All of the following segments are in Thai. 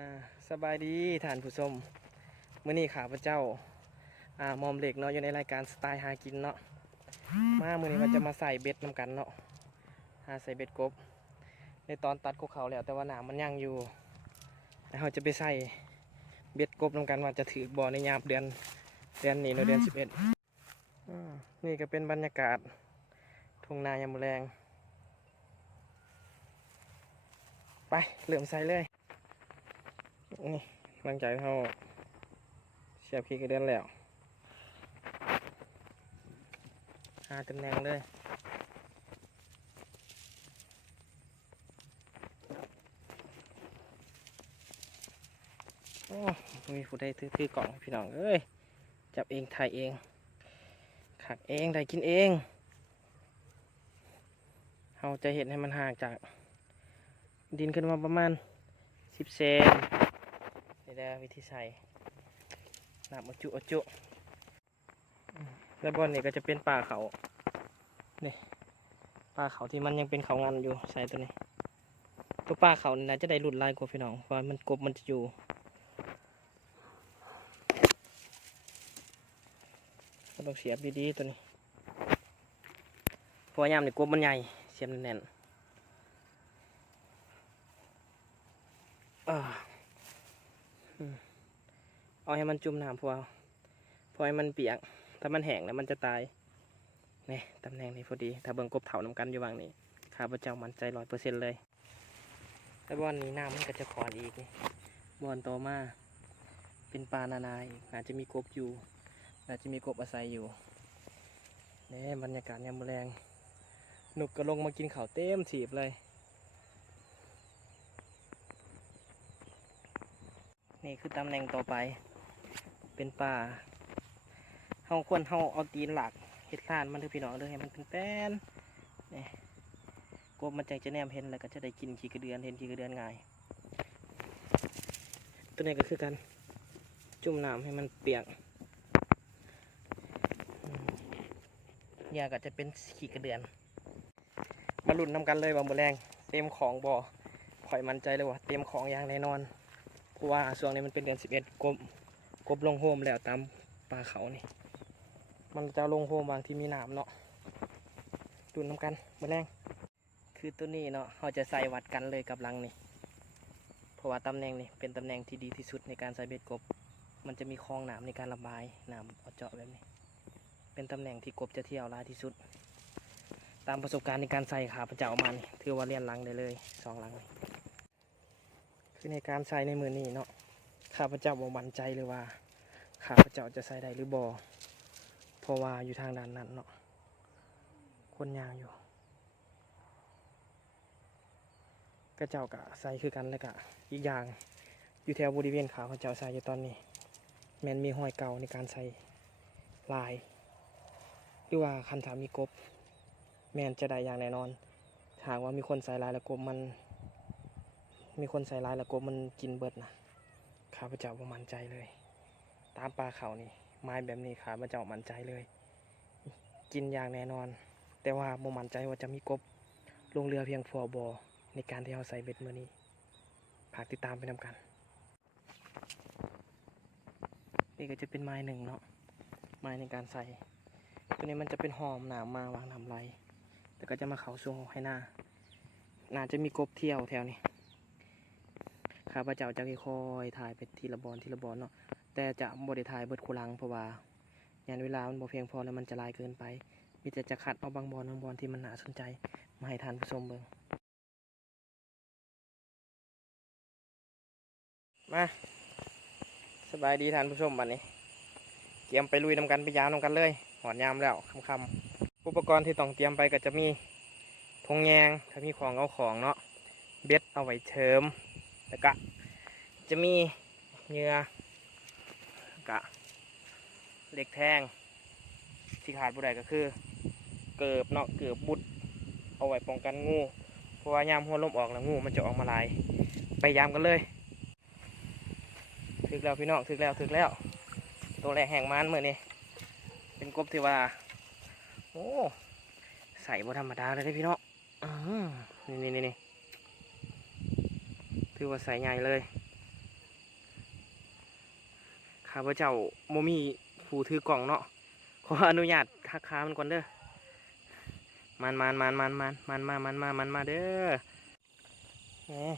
อ่าสบายดีท่านผู้ชมมื้อนี้ขาพระเจ้าอ่ามอมเหล็กเนาะอยู่ในรายการสไตล์หากินเนาะมามื้อนี้มันจะมาใส่เบ็ดนำกันเนาะหาใส่เบ็ดกบ ในตอนตัดกบเขาแล้วแต่ว่าหนามมันยังอยู่แล้วเราจะไปใส่เบ็ดกบนำกันว่าจะถือบ่อในยามเดือนเดือนนี้เนาะเดือนสิบเอ็ดนี่ก็เป็นบรรยากาศทุ่งนายามแรงไปเริ่มใส่เลย นี่หลังจากที่เขาเสียบขี้กระเด็นแล้วหาตำแหน่งเลยโอ้มีผู้ใดถือถือกล่องพี่น้องเอ้ย จับเองถ่ายเองขักเองได้กินเองเราจะเห็นให้มันห่างจาก ดินขึ้นมาประมาณสิบเซน นี่และวิธีใส่น้ำอจุอจุแล้วบอนนี่ก็จะเป็นปลาเขาเนี่ยปลาเขาที่มันยังเป็นเขางันอยู่ใส่ตัวนี้ ตัวปลาเขานี่นะจะได้หลุดลายกว่าพี่น้องเพราะมันกบมันจะอยู่ต้องเสียบดีๆตัวนี้เพราะยามนี่กบมันใหญ่เสียบแน่นๆอ่า เอา ให้มันจุ่มน้ำพอพอให้มันเปียก ถ้ามันแห้งแล้วมันจะตายนี่ตำแหน่งนี้พอดี ถ้าเบิ่งกบเถาน้ำกันอยู่บางนี้ข้าพเจ้ามันใจร้อยเปอร์เซ็นต์เลยแล้วบอนนี้น้ำมันก็จะขอนอีกนี่บอนโตมาเป็นปลานานาอีกอาจจะมีกบอยู่อาจจะมีกบอาศัยอยู่นี่บรรยากาศยามมอแรงหนุกก็ลงมากินข้าวเต็มถีบเลยนี่คือตำแหน่งต่อไป เป็นป่าเฮาควรเฮาเอาตีนหลักเห็ดลานมันเถอะพี่น้องเด้อให้มันเป็นแป้นนี่กบมันจังจะแนมเห็นแล้วก็จะได้กินขี้กระเดือนเห็นขี้กระเดือนง่าย ตัวนี้ก็คือกันจุ่มน้ำให้มันเปียกอืมยาก็จะเป็นขี้กระเดือน มาลุ้นนำกันเลยว่าหมดแรงเต็มของบ่ข่อยมั่นใจเลยว่าเต็มของอย่างแน่นอนเพราะว่าช่วงนี้มันเป็นเดือนสิบเอ็ดกบ กบลงโฮมแล้วตามป่าเขานี่ มันจะลงโฮมบางที่มีน้ำเนาะดูน้ำกันมาแรงคือตัวนี้เนาะเราจะใส่วัดกันเลยกับรังนี่เพราะว่าตำแหน่งนี่เป็นตำแหน่งที่ดีที่สุดในการใส่เบ็ดกบ มันจะมีคลองน้ำในการระบายน้ำเอาเจาะแบบนี้ เป็นตำแหน่งที่กบจะเที่ยวร้ายที่สุด ตามประสบการณ์ในการใส่ขาประเจ้ามานี่ถือว่าเลียนรังได้เลยสองรังคือในการใส่ในมือนี้เนาะ ข้าพเจ้าบ่มั่นใจเลยว่าข้าพเจ้าจะใส่ได้หรือบ่เพราะว่าอยู่ทางด้านนั้นเนาะคนยางอยู่กระเจ้ากะใส่คือกันแล้วกะอีกอย่างอยู่แถวบริเวณขาพเจ้าใส่อยู่ตอนนี้ แมนมีห้อยเก่าในการใส่ลาย หรือว่าคันถามีกบ แมนจะได้อย่างแน่นอนถาหากว่ามีคนใส่ลายแล้วกบมัน มีคนใส่ร้ายแล้วกบมันกินเบิดนะ ข้าพเจ้าบ่มั่นใจเลย ตามปลาเขานี่ ไม้แบบนี้ข้าพเจ้ามั่นใจเลย กินอย่างแน่นอน แต่ว่าบ่มั่นใจว่าจะมีกบลงเรือเพียงพอบอในการที่เราใส่เบ็ดมือนี้ฝากติดตามไปนำกัน นี่ก็จะเป็นไม้หนึ่งเนาะไม้ในการใส่ตัวนี้มันจะเป็นหอมหนามมาวางหน้ำไรแต่ก็จะมาเขาช่วงให้หน้าน่าจะมีกบเที่ยวแถวนี้ ข้าพเจ้าจะค่อยๆถ่ายไปทีละบอลทีละบอลเนาะแต่จะบริถ่ายเบิดคูลังเพราะว่างานเวลามันบ่เพียงพอแล้วมันจะลายเกินไป มีแต่จะคัดเอาบางบอลบางบอลที่มันน่าสนใจมาให้ทานผู้ชมเบิ่งมาสบายดีทานผู้ชมบัดนี้เตรียมไปลุยนำกันไปยาวนำกันเลยหอนยามแล้วคำๆอุปกรณ์ที่ต้องเตรียมไปก็จะมีทงแยงถ้ามีของเอาของเนาะเบ็ดเอาไว้เชิมแล้วก็ จะมีเหงื่อกะเหล็กแทงที่ขาดบุได้ก็คือ เกิบเนาะเกิบบุดเอาไว้ป้องกันงู เพราะว่ายามหัวลมออกแล้วงูมันจะออกมาลาย ไปยามกันเลย ถึกแล้วพี่น้องถึกแล้วถึกแล้ว ตัวแรกแห่งมันเมื่อนี้เป็นกบที่ว่า โอ้ใส่บ่ธรรมดาเลยพี่น้องอื้อนี่นี่นี่นี่ถือว่าใส่ใหญ่เลย ข้าพเจ้าโมมีผู้ถือกล่องเนาะขออนุญาตคักค้ามันก่อนเด้อมันมันมันมันมันมันมามันมามันมาเด้อนี่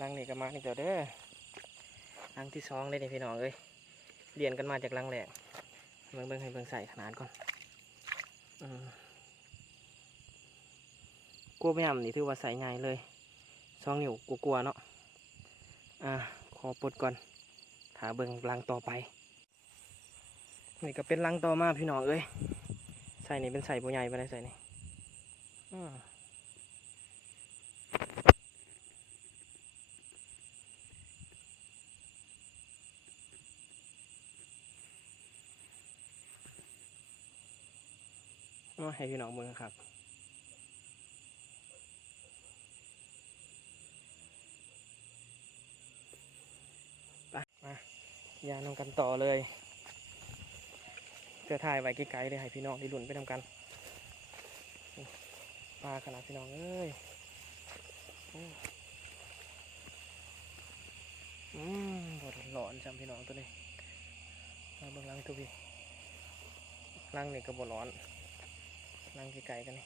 ลังนี่ก็มานี่เดี๋ยวเด้อลังที่สองเลยนี่พี่น้องเอ้ยเรียนกันมาจากลังแรกเบิ่งเบิ่งให้เบิ่งใส่ขนาดก่อนอกลัวไม่ยำนี่ถือว่าใส่ง่ายเลยสองนิ้วกลัวๆเนาะอ่าขอปลดก่อนาเบิ่งลังต่อไป นี่ก็เป็นลังต่อมาพี่น้องเอ้ยใส่นี่เป็นใส่ปัใหญ่ไปได้ใส่นี่อืมมาให้พี่น้องเบิ่งครับ ไปมา ยานำกันต่อเลยเพื่อถ่ายไว้ไกลๆเลยให้พี่น้องได้ลุ้นไปทำกันปลาขนาดพี่น้องเอ้ยอืมบดหลอนจำพี่น้องตัวนี้มาเบิ่งลังตัวพี่ลังนี่ก็บดร้อนลังไกลๆกันนี่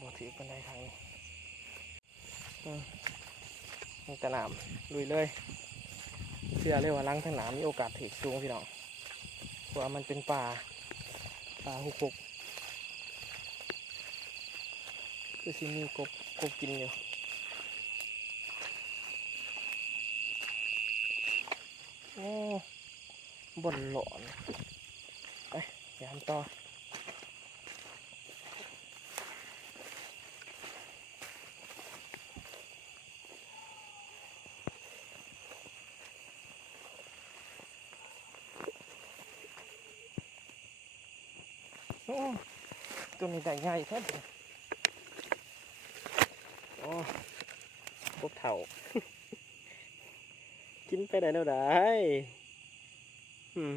บดถือกันได้ทางนี้ตะหนามลุยเลย เชื่อเลยว่าลังทั้งหนามมีโอกาสถือสูงพี่น้องเพราะมันเป็นป่าป่าหุกหุกคือสิมีกบกบกินอยู่โอ้บนหลอนไปยามต่อ โอ้ตัวนี้ได้ใหญ่แท้เลยโอ้พวกเถ่า กินไปได้แล้วได้อืม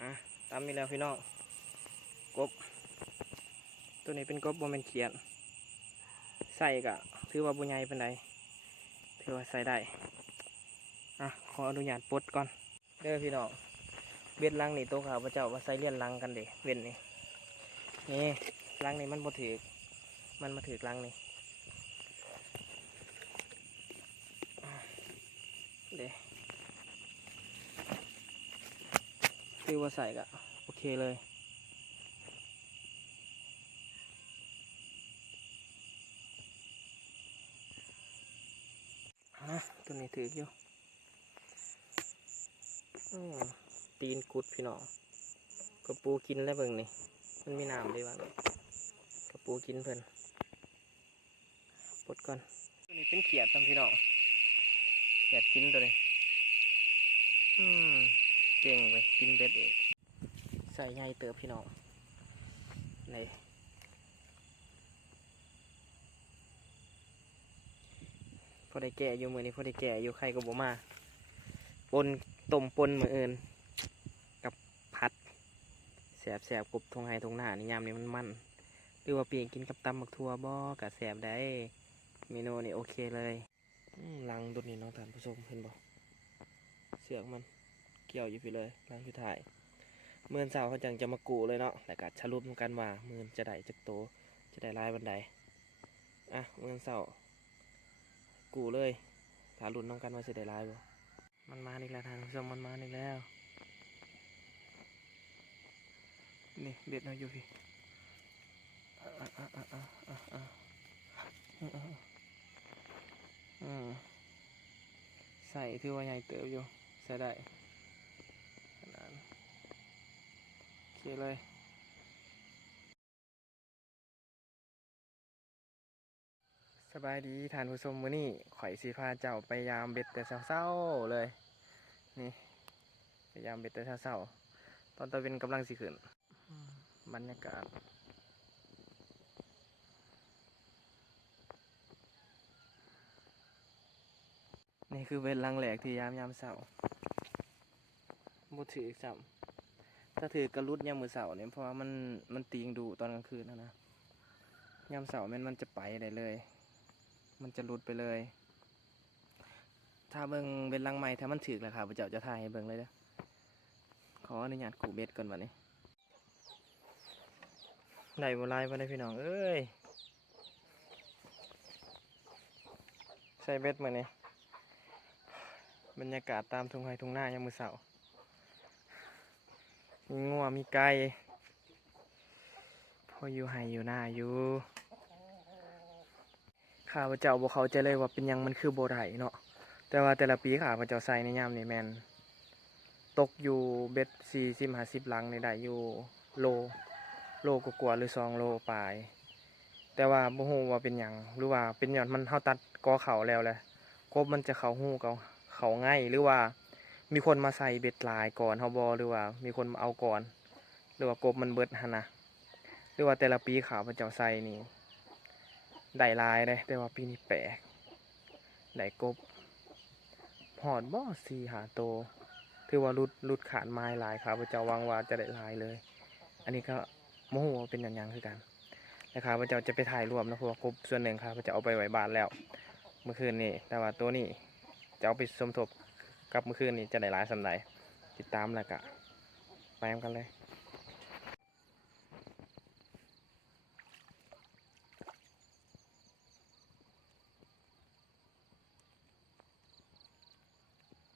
มาตามนี้แล้วพี่น้องกบ ตัวนี้เป็นกบโมเมนเขียนใส่กะถือว่าบุญใหญ่เป็นไดถือว่าใส่ได้ อะ ขออนุญาตปลดก่อน เด้อพี่น้อง เบ็ดลังนี่ตัวขาพระเจ้าว่าใส่เลียนลังกันเด้เว้นนี่นี่ลังนี่มันบ่ถือมันมาถือลังนี่เด้คือว่าใส่ก็โอเคเลยฮะตัวนี้ถืออยู่อืม ตีนกุดพี่น้องกระปูกินแล้วเบิ่งนี่มันมีน้ำด้วยบ้างกระปูกินเพิ่นปลดก่อนตัวนี้เป็นเขียดทำพี่น้องเขียดกินตัวนี้อืมเก่งไปกินเบ็ดเองใส่ใหญ่เติบพี่น้องนี่พอได้แก่อยู่มือนี้พอได้แก่อยู่ใครก็บ่มาปนต้มปนมืออื่นกับพัด แสบแสบกบทงไฮทงหน้านี่ยามนี้มันมันหรือว่าเปลี่ยนกินกับตำบักทัวบ่กะแสบได้เมนูนี่โอเคเลยลังตัวนี้น้องท่านผู้ชมเห็นบ่เสือกมันเกี่ยวอยู่พี่เลยลังคือถ่ายเมื่อนเสาร์เขาจังจะมากูเลยเนาะแต่ก็สรุปกันว่ามื่นจะได้จักโตจะได้ลายบันไดอะเมื่อนเสาร์กูเลยถาหลุ้นน้องกันว่าจะได้ลายบ่มันมาอีกแล้วท่านผู้ชมมันมาอีกแล้ว นี่เบ็ดเราอยู่พี่ใส่ถือว่าใหญ่เติบอยู่ ใส่ได้ขนาดโอเคเลยสบายดีทานผู้ชมมือนี่ข่อยสีพาเจ้าไปยามเบ็ดแต่เศร้าๆเลย นี่ ไปยามเบ็ดแต่เศร้าๆตอนตะเวนกำลังสิขึ้น บรรยากาศ นี่คือเวทลังแหลกที่ยามยามเสาร์บ่ถือซ้ำถ้าถือกระลุดยามมือเสาร์เนี่ยเพราะว่ามันมันตีงดูตอนกลางคืนนะนะยามเสาร์แมันมันจะไปได้เลย มันจะหลุดไปเลย ถ้าเบิ่งเบ็ดลังใหม่ถ้ามันถึกแล้วค่ะพระเจ้าจะถ่ายให้เบิ่งเลยเด้อขออนุญาตกูเบ็ดก่อนบัดนี้ ได้บ่ลายบ่ได้พี่น้องเอ้ยใส่เบ็ดมื้อนี้บรรยากาศตามทุ่งไร่ทุ่งหน้ายามมื้อเช้ามีงัวมีไก่พออยู่ไห้อยู่หน้าอยู่ข้าพเจ้าบอกเขาใจะเลยว่าเป็นยังมันคือโบได้เนาะแต่ว่าแต่ละปีข้าพเจ้าใส่ในยามนี่แมนตกอยู่เบ็ดสี่สิบห้าสิบลังในได้อยู่โล โลกกว่าหรือสองโลปลาย แต่ว่าบ่ฮู้ว่าเป็นหยังหรือว่าเป็นหย่อนมันเฮาตัดกอเขาแล้วแหละกบมันจะเขาหู้เขาเขาง่ายหรือว่ามีคนมาใส่เบ็ดลายก่อนเฮาบ่หรือว่า มีคนมาเอาก่อน หรือว่ากบมันเบิดหั่นนะหรือว่าแต่ละปีข้าพระเจ้าใส่นี่ได้ลายเลยแต่ว่าปีนี้แปลกได้กบหอดบ่อสี่หาโต ถือว่ารุดรุดขาดไม้ลายครับพระเจ้าวังว่าจะได้ลายเลย อันนี้ก็ โมโหเป็นอย่างยังคือกันนะครับพระเจ้าจะไปถ่ายรวมนะเพราะว่ากบส่วนหนึ่งครับพระเจ้าเอาไปไว้บ้านแล้ว เมื่อคืนนี้แต่ว่าตัวนี้จะเอาไปสมทบกับเมื่อคืนนี้จะได้หลายสำหรับติดตามแล้วก็ไปกันเลย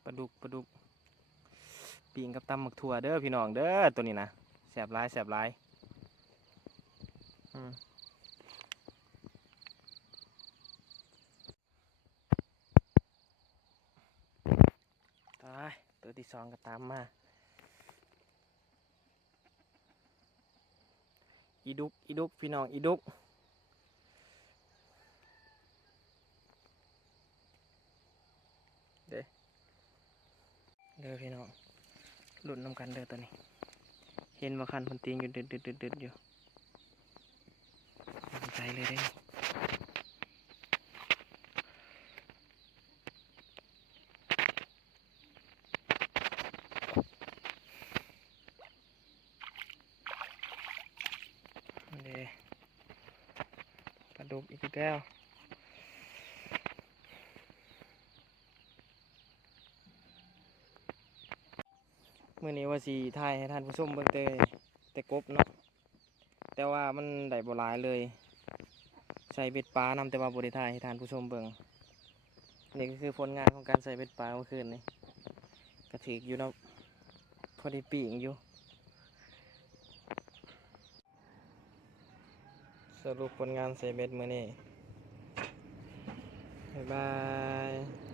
ปลาดุกปลาดุกปิงกับตำหมักถั่วเด้อพี่น้องเด้อตัวนี้นะแสบร้ายแสบร้ายอืมตาย ตัวที่สองก็ตามมา อีดุก อีดุก พี่น้อง อีดุก เด้เด้อพี่น้องหลุดน้ำกันเด้อตัวนี้ เห็นว่าคันพันตีงอยู่เด็ดเด็ดเด็ดเด็ดอยู่สนใจเลยได้อเด้ปลา ดุกอีกแล้วมื่อนี้ว่าสีถ่ายให้ท่านผู้ชมเบิ่งแต่แต่กบเนาะแต่ว่ามันได้บ่หลายเลย ใส่เบ็ดปลานำแต่ว่าบ่ได้ถ่ายให้ท่านผู้ชมเบิ่งนี่ก็คือผลงานของการใส่เบ็ดปลาเมื่อคืนนี้กระถืออยู่เนาะพอดีปีงอยู่ สรุปผลงานใส่เบ็ดมือนี้บ๊ายบาย